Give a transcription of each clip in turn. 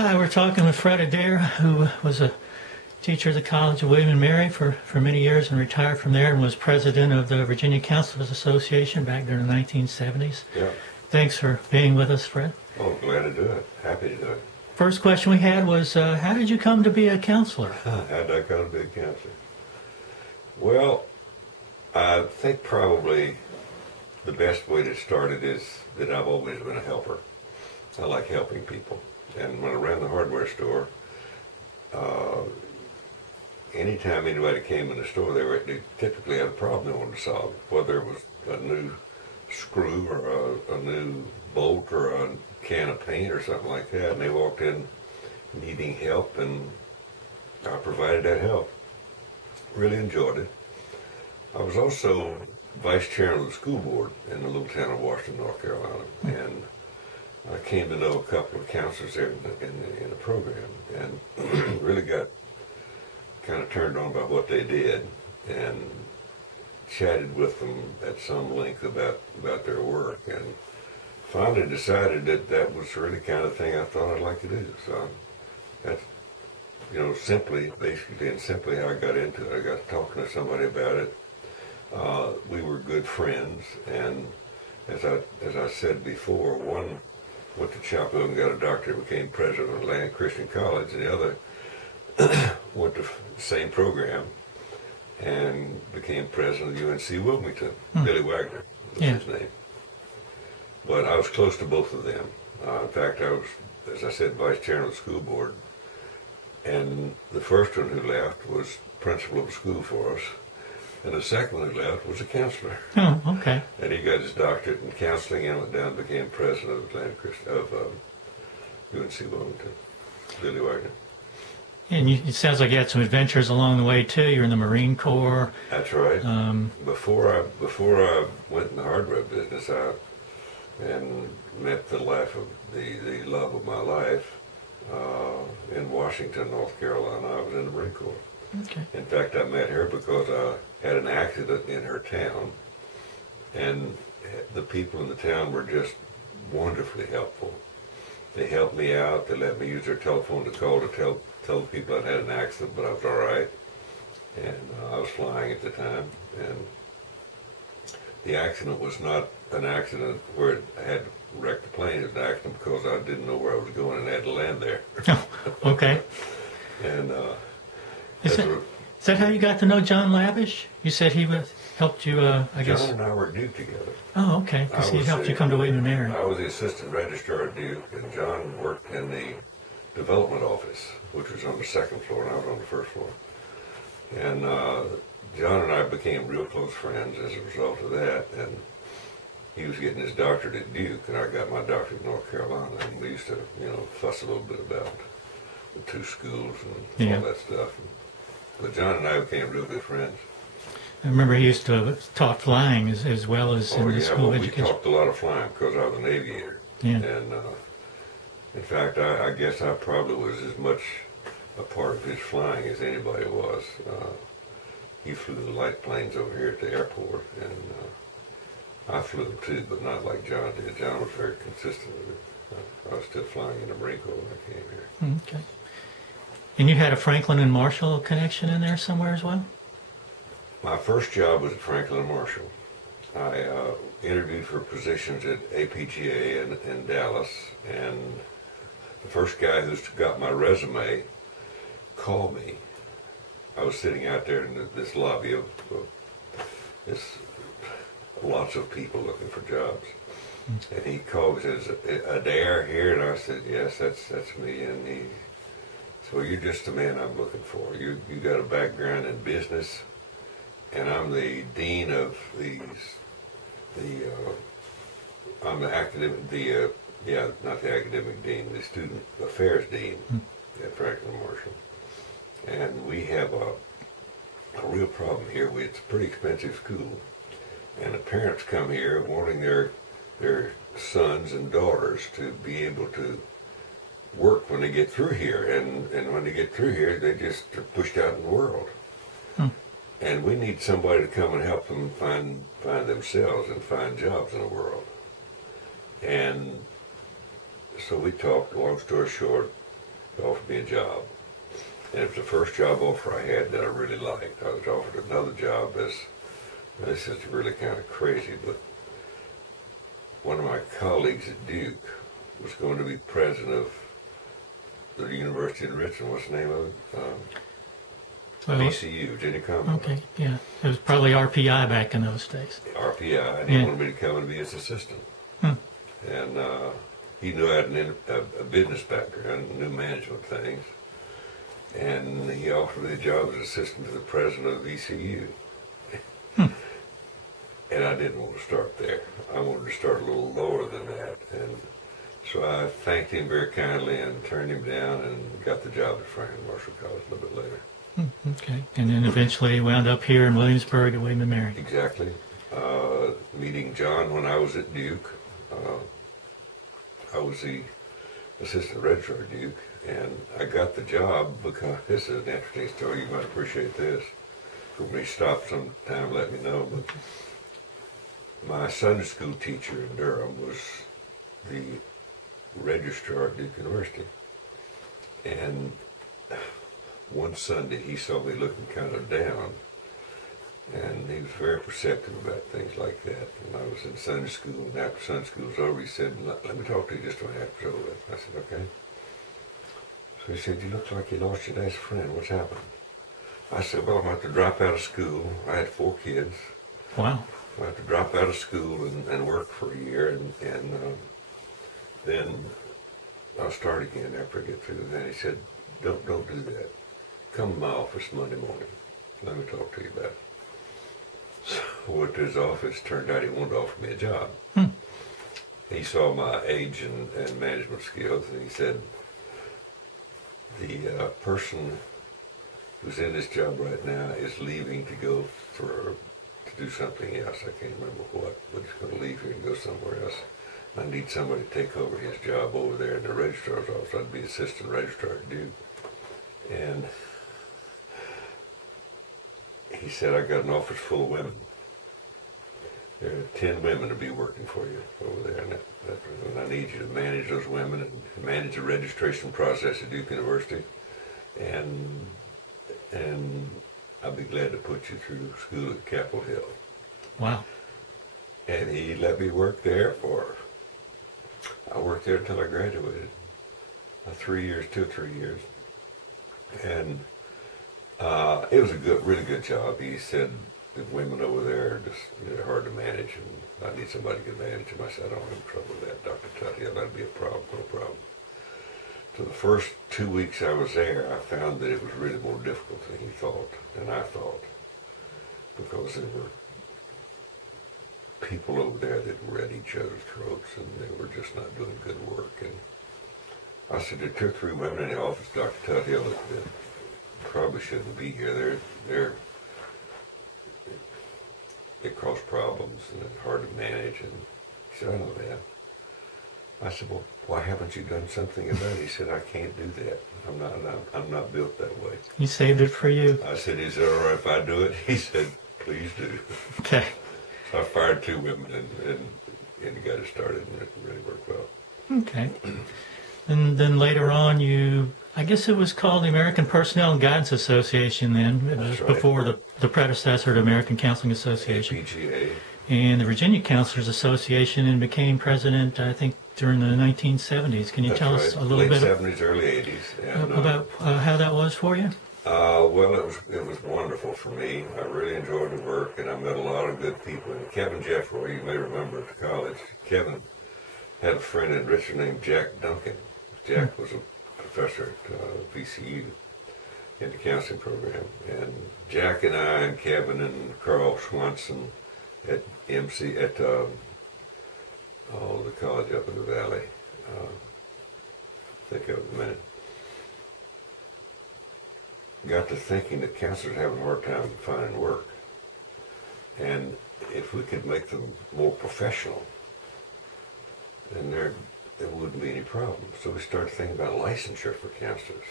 Hi, we're talking with Fred Adair, who was a teacher at the College of William and Mary for many years and retired from there and was president of the Virginia Counselors Association back during the 1970s. Yeah. Thanks for being with us, Fred. Oh, glad to do it. Happy to do it. First question we had was, how did you come to be a counselor? How did I come to be a counselor? Well, I think probably the best way to start it is that I've always been a helper. I like helping people. And when I ran the hardware store, anytime anybody came in the store, they typically had a problem they wanted to solve, whether it was a new screw or a new bolt or a can of paint or something like that, and they walked in needing help, and I provided that help. Really enjoyed it. I was also vice chairman of the school board in the little town of Washington, North Carolina, and I came to know a couple of counselors there in the program, and really got kind of turned on by what they did, and chatted with them at some length about their work, and finally decided that that was really the kind of thing I thought I'd like to do. So that's, simply how I got into it. I got talking to somebody about it. We were good friends, and as I said before, one went to Chapel Hill and got a doctorate, became president of Atlantic Christian College, and the other went to the same program and became president of UNC Wilmington. Billy Wagner was his name. But I was close to both of them. In fact, I was, as I said, vice chairman of the school board. And the first one who left was principal of the school for us. And the second one who left was a counselor. Oh, okay. And he got his doctorate in counseling and went down and became president of Atlantic Christian, of UNC Wilmington, Billy Wagner. And it sounds like you had some adventures along the way too. You were in the Marine Corps. That's right. Before I went in the hardware business, and met the love of my life in Washington, North Carolina. I was in the Marine Corps. Okay. In fact, I met her because I had an accident in her town, and the people in the town were just wonderfully helpful. They helped me out. They let me use their telephone to call to tell the people I'd had an accident, but I was all right. And I was flying at the time, and the accident was not an accident where I had to wreck the plane. It was an accident because I didn't know where I was going and had to land there. Oh, okay. And is that how you got to know John Lavish? You said he helped you, I guess. John and I were at Duke together. Oh, okay. Because he helped you come to William and Mary. I was the assistant registrar at Duke, and John worked in the development office, which was on the second floor, and I was on the first floor. And John and I became real close friends as a result of that. And he was getting his doctorate at Duke, and I got my doctorate in North Carolina. And we used to, fuss a little bit about the two schools and all that stuff. But John and I became real good friends. I remember he used to talk flying as well as in the school education. We talked a lot of flying because I was an aviator. Yeah. And in fact, I guess I probably was as much a part of his flying as anybody was. He flew the light planes over here at the airport, and I flew them too, but not like John did. John was very consistent with it. I was still flying in the Marine Corps when I came here. Okay. And you had a Franklin and Marshall connection in there somewhere as well? My first job was at Franklin and Marshall. I interviewed for positions at APGA in Dallas, and the first guy who got my resume called me. I was sitting out there in this lobby of lots of people looking for jobs. And he called me and says, Adair here? And I said, yes, that's me. And he said, well, you're just the man I'm looking for. You got a background in business, and I'm the dean of I'm the academic, not the academic dean, the student affairs dean at Franklin Marshall. And we have a real problem here. It's a pretty expensive school, and the parents come here wanting their sons and daughters to be able to work when they get through here, and when they get through here, they just are pushed out in the world. And we need somebody to come and help them find themselves and find jobs in the world. And so we talked. Long story short, offered me a job. And it was the first job offer I had that I really liked. I was offered another job this is really kind of crazy, but one of my colleagues at Duke was going to be president of the University in Richmond. What's the name of it? VCU, Virginia Commonwealth. Okay, yeah. It was probably RPI back in those days. RPI, and he wanted me to come and be his assistant. And he knew I had a business background, knew management things. And he offered me the job as assistant to the president of VCU. And I didn't want to start there. I wanted to start a little lower than that. And so I thanked him very kindly and turned him down and got the job at Franklin Marshall College a little bit later. Okay. And then eventually wound up here in Williamsburg at William & Mary. Exactly. Meeting John when I was at Duke. I was the assistant registrar at Duke, and I got the job because, this is an interesting story, you might appreciate this. If you want me to stop sometime, let me know. But my Sunday school teacher in Durham was the registrar at Duke University. And one Sunday he saw me looking kind of down, and he was very perceptive about things like that. And I was in Sunday school, and after Sunday school was over, he said, let me talk to you just a minute after it's over. I said, okay. So he said, you look like you lost your best friend. What's happened? I said, well, I'm going to have to drop out of school. I had 4 kids. Wow. I have to drop out of school and work for a year, and then I'll start again after I get through. And then he said, don't do that. Come to my office Monday morning. Let me talk to you about it. So I went to his office. Turned out he wanted to offer me a job. He saw my age and management skills, and he said, the person who's in this job right now is leaving to go to do something else. I can't remember what, but he's going to leave here and go somewhere else. I need somebody to take over his job over there in the registrar's office. I'd be assistant registrar at Duke. And he said, I got an office full of women. There are 10 women to be working for you over there, and I need you to manage those women and manage the registration process at Duke University. And I'll be glad to put you through school at Capitol Hill. Wow. And he let me work there I worked there until I graduated. 3 years, 2 or 3 years. And it was a really good job. He said the women over there are just they're hard to manage, and I need somebody who can manage them. I said, I don't have trouble with that, Dr. Tutty. That'd be a problem, no problem. So the first 2 weeks I was there, I found that it was really more difficult than I thought, because there were people over there that were at each other's throats, and they were just not doing good work. And I said, there are 2 or 3 women in the office, Dr. Tutty, that probably shouldn't be here. They cause problems, and it's hard to manage. And he said, I know that. I said, well, why haven't you done something about it? He said, I can't do that. I'm not built that way. He saved it for you. I said, is it all right if I do it? He said, please do. Okay. So I fired 2 women, and the guy started, and it really worked well. Okay. And then later on, I guess it was called the American Personnel and Guidance Association then. It was That's right. before the predecessor to American Counseling Association. VCA. And the Virginia Counselors Association, and became president, I think, during the 1970s. Can you tell us a little bit? bit Late 70s, early 80s. And, about how that was for you? Well, it was wonderful for me. I really enjoyed the work, and I met a lot of good people. And Kevin Jeffroy, you may remember at the college, Kevin had a friend in Richmond named Jack Duncan. Jack was a professor at VCU in the counseling program. And Jack and I and Kevin and Carl Swanson at the college up in the valley. Think of it a minute. Got to thinking that counselors are having a hard time finding work. And if we could make them more professional, then there wouldn't be any problem. So we started thinking about licensure for counselors.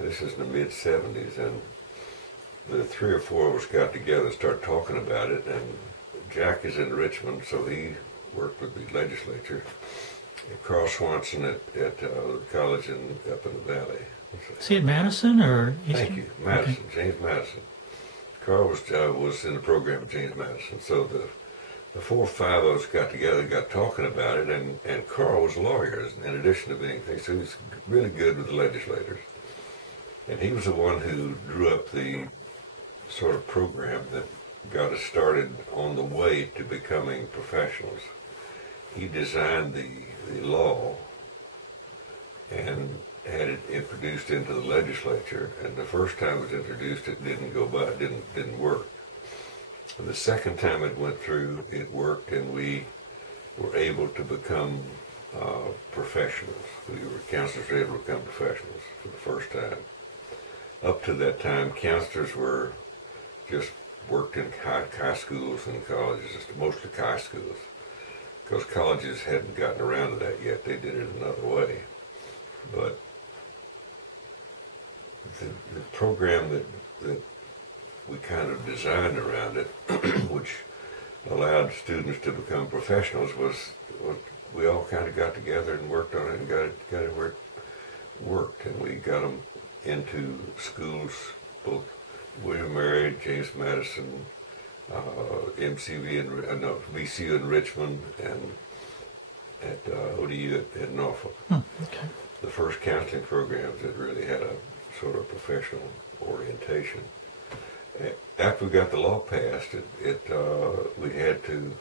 This is in the mid-70s, and the 3 or 4 of us got together and started talking about it, and Jack is in Richmond, so he worked with the legislature, And Carl Swanson at college up in the valley. Is he at Madison or Eastern? Thank you, Madison, Okay. James Madison. Carl was in the program at James Madison, so the 4 or 5 of us got together and got talking about it, and Carl was a lawyer in addition to being things, so he was really good with the legislators. And he was the one who drew up the sort of program that got us started on the way to becoming professionals. He designed the law and had it introduced into the legislature, and the first time it was introduced, it didn't go by, it didn't work. And the second time it went through, it worked, and we were able to become professionals. Counselors were able to become professionals for the first time. Up to that time, counselors were just worked in high schools and colleges, mostly high schools, because colleges hadn't gotten around to that yet. They did it another way. But the program that we kind of designed around it, which allowed students to become professionals, was we all kind of got together and worked on it and got it where it worked, and we got them into schools, both William Mary, James Madison, VCA in Richmond, and at ODU at Norfolk. Okay. The first counseling programs that really had a sort of professional orientation. After we got the law passed, we had to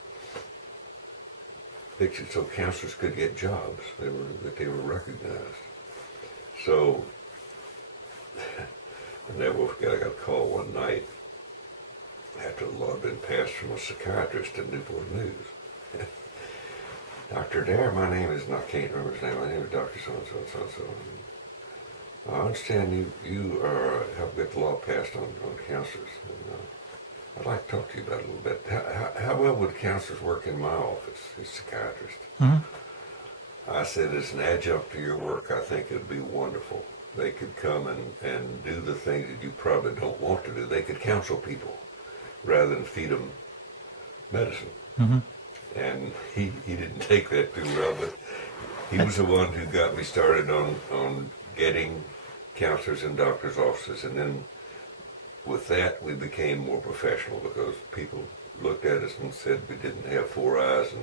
fix it so counselors could get jobs, that they were recognized. So, I never forget, I got a call one night after the law had been passed from a psychiatrist at Newport News. Dr. Adair, my name is, and I can't remember his name, my name is Dr. So-and-so and so-and-so. I understand you helped get the law passed on counselors. And, I'd like to talk to you about it a little bit. How well would counselors work in my office as psychiatrist? Mm-hmm. I said, as an adjunct to your work, I think it would be wonderful. They could come and do the things that you probably don't want to do. They could counsel people rather than feed them medicine. Mm-hmm. And he didn't take that too well, but he was the one who got me started on getting counselors in doctors' offices. And then with that, we became more professional, because people looked at us and said we didn't have 4 eyes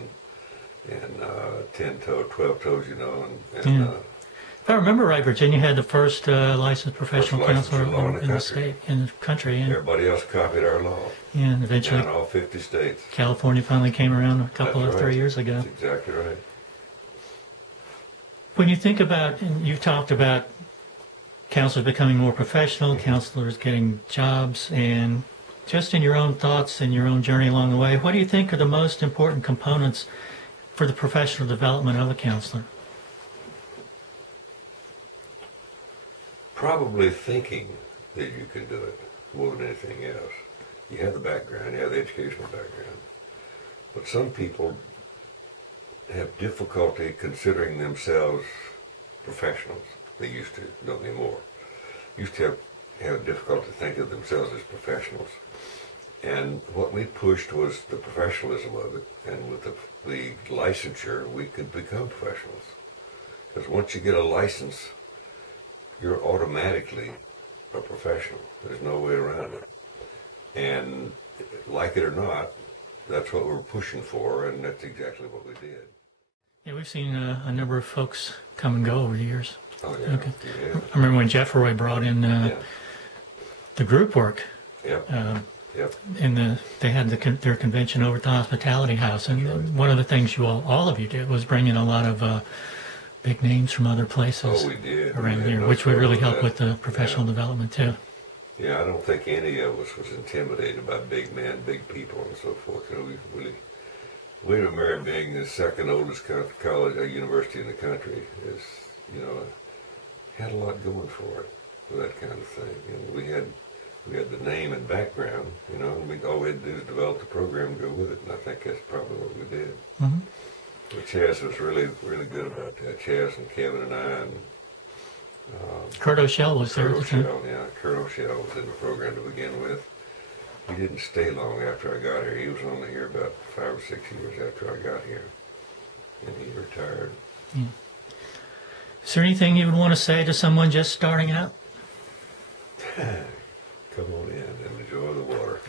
and 10 toes, 12 toes, you know. If I remember right, Virginia had the first licensed professional counselor in the state, in the country. And everybody else copied our law. And eventually, in all 50 states. California finally came around a couple of 3 years ago. That's exactly right. When you think about, and you've talked about counselors becoming more professional, counselors getting jobs, and just in your own thoughts and your own journey along the way, what do you think are the most important components for the professional development of a counselor? Probably thinking that you can do it more than anything else. You have the background, you have the educational background. But some people have difficulty considering themselves professionals. They used to, don't anymore. Used to have difficulty thinking of themselves as professionals. And what we pushed was the professionalism of it, and with the licensure, we could become professionals. Because once you get a license, you're automatically a professional. There's no way around it. And like it or not, that's what we're pushing for, and that's exactly what we did. Yeah, we've seen a number of folks come and go over the years. Oh, yeah. Okay. Yeah. I remember when Jeff Roy brought in the group work. Yep. Yep. And they had their convention over at the Hospitality House, and right. One of the things you all of you did was bring in a lot of big names from other places we did. around We here, no which would really help that. with the professional development too. Yeah, I don't think any of us was intimidated by big men, big people, and so forth. You know, William Mary, being the second oldest college or university in the country, is, you know, had a lot going for it, for that kind of thing. And we had the name and background, you know, and all we had to do is develop the program and go with it. And I think that's probably what we did. Mm-hmm. But Chaz was really, really good about that. Chaz and Kevin and I and Kurt O'Shell was there. Kurt O'Shell, yeah. Kurt O'Shell was in the program to begin with. He didn't stay long after I got here. He was only here about 5 or 6 years after I got here. And he retired. Is there anything you would want to say to someone just starting out? Come on in and enjoy the water.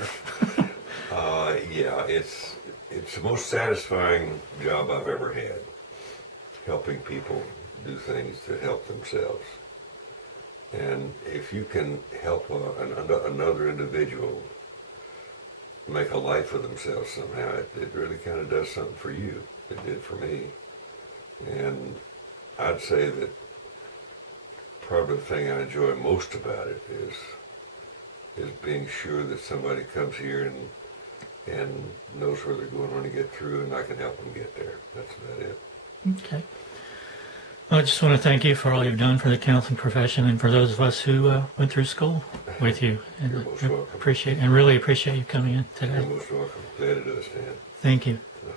Yeah, it's the most satisfying job I've ever had, helping people do things to help themselves. And if you can help another individual make a life for themselves somehow, it really kind of does something for you. It did for me. And I'd say that probably the thing I enjoy most about it is being sure that somebody comes here and knows where they're going when they get through, and I can help them get there. That's about it. Okay. Well, I just want to thank you for all you've done for the counseling profession and for those of us who went through school with you. And You're most welcome. Appreciate and really appreciate you coming in today. You're most welcome. Glad to understand. Thank you. Uh-huh.